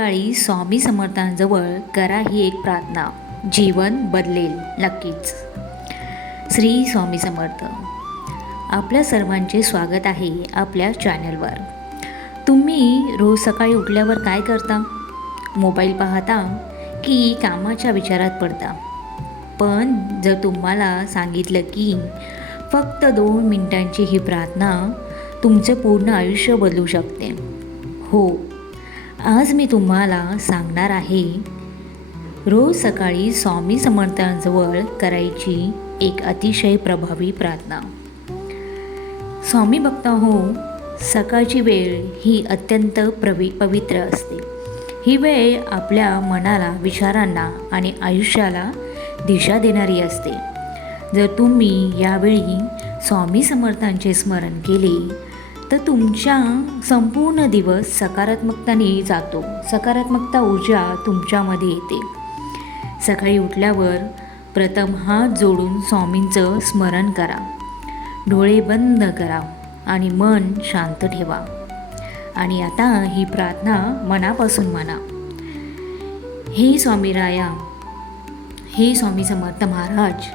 सकाळी स्वामी समर्थांजवळ करा ही एक प्रार्थना, जीवन बदलेल नक्कीच. श्री स्वामी समर्थ. आपल्या सर्वांचे स्वागत आहे आपल्या चॅनलवर. तुम्ही रोज सकाळी उठल्यावर काय करता? मोबाईल पाहता की कामाच्या विचारात पडता? पण जर तुम्हाला सांगितलं की फक्त 2 मिनिटांची ही प्रार्थना तुमचं पूर्ण आयुष्य बदलू शकते. हो, आज मी तुम्हाला सांगणार आहे रोज सकाळी स्वामी समर्थांजवळ करायची एक अतिशय प्रभावी प्रार्थना. स्वामी भक्तांनो, सकाळची वेळ ही अत्यंत पवित्र असते. ही वेळ आपल्या मनाला, विचारांना आणि आयुष्याला दिशा देणारी असते. जर तुम्ही यावेळी स्वामी समर्थांचे स्मरण केले तर तुमच्या संपूर्ण दिवस सकारात्मकताने जातो. सकारात्मकता ऊर्जा तुमच्यामध्ये येते. सकाळी उठल्यावर प्रथम हात जोडून स्वामींचं स्मरण करा. डोळे बंद करा आणि मन शांत ठेवा. आणि आता ही प्रार्थना मनापासून म्हणा. हे स्वामीराया, हे स्वामी समर्थ महाराज,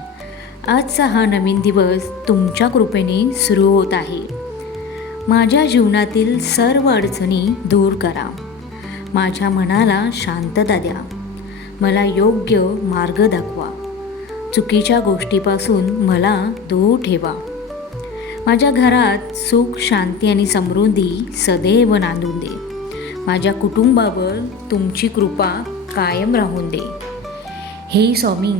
आजचा हा नवीन दिवस तुमच्या कृपेने सुरू होत आहे. माझ्या जीवनातील सर्व अडचणी दूर करा. माझ्या मनाला शांतता द्या. मला योग्य मार्ग दाखवा. चुकीच्या गोष्टीपासून मला दूर ठेवा. माझ्या घरात सुख, शांती आणि समृद्धी सदैव नांदून दे. माझ्या कुटुंबावर तुमची कृपा कायम राहून दे. हे स्वामी,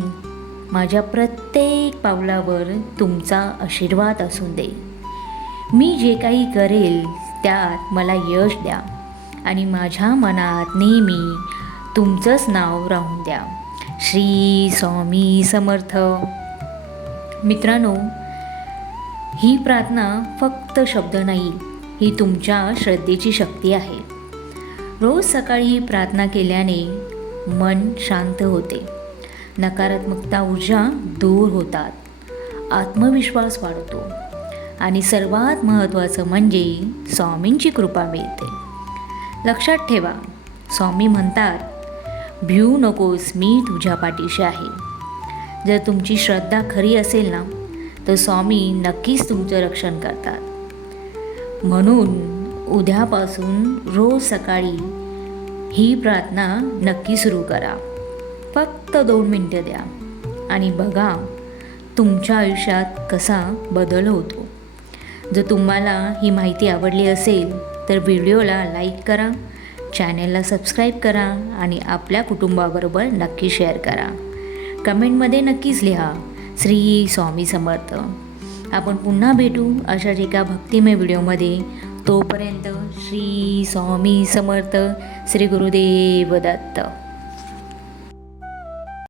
माझ्या प्रत्येक पावलावर तुमचा आशीर्वाद असून दे. मी जे काही करेल त्यात मला यश द्या आणि माझ्या मनात नेहमी तुमचंच नाव राहून द्या. श्री स्वामी समर्थ. मित्रांनो, ही प्रार्थना फक्त शब्द नाही, ही तुमच्या श्रद्धेची शक्ती आहे. रोज सकाळी ही प्रार्थना केल्याने मन शांत होते, नकारात्मकता ऊर्जा दूर होतात, आत्मविश्वास वाढतो आणि सर्वात महत्त्वाचं म्हणजे स्वामींची कृपा मिळते. लक्षात ठेवा, स्वामी म्हणतात, भिवू नकोस, मी तुझ्या पाठीशी आहे. जर तुमची श्रद्धा खरी असेल ना, तर स्वामी नक्कीच तुमचं रक्षण करतात. म्हणून उद्यापासून रोज सकाळी ही प्रार्थना नक्की सुरू करा. फक्त 2 मिनिटं द्या आणि बघा तुमच्या आयुष्यात कसा बदल होतो. जर तुम्हाला ही माहिती आवडली असेल तर व्हिडिओला लाईक करा, चॅनलला सबस्क्राईब करा आणि आपल्या कुटुंबाबरोबर नक्की शेअर करा. कमेंटमध्ये नक्कीच लिहा श्री स्वामी समर्थ. आपण पुन्हा भेटू अशाच एका भक्तिमय व्हिडिओमध्ये. तोपर्यंत श्री स्वामी समर्थ. श्री गुरुदेव दत्त.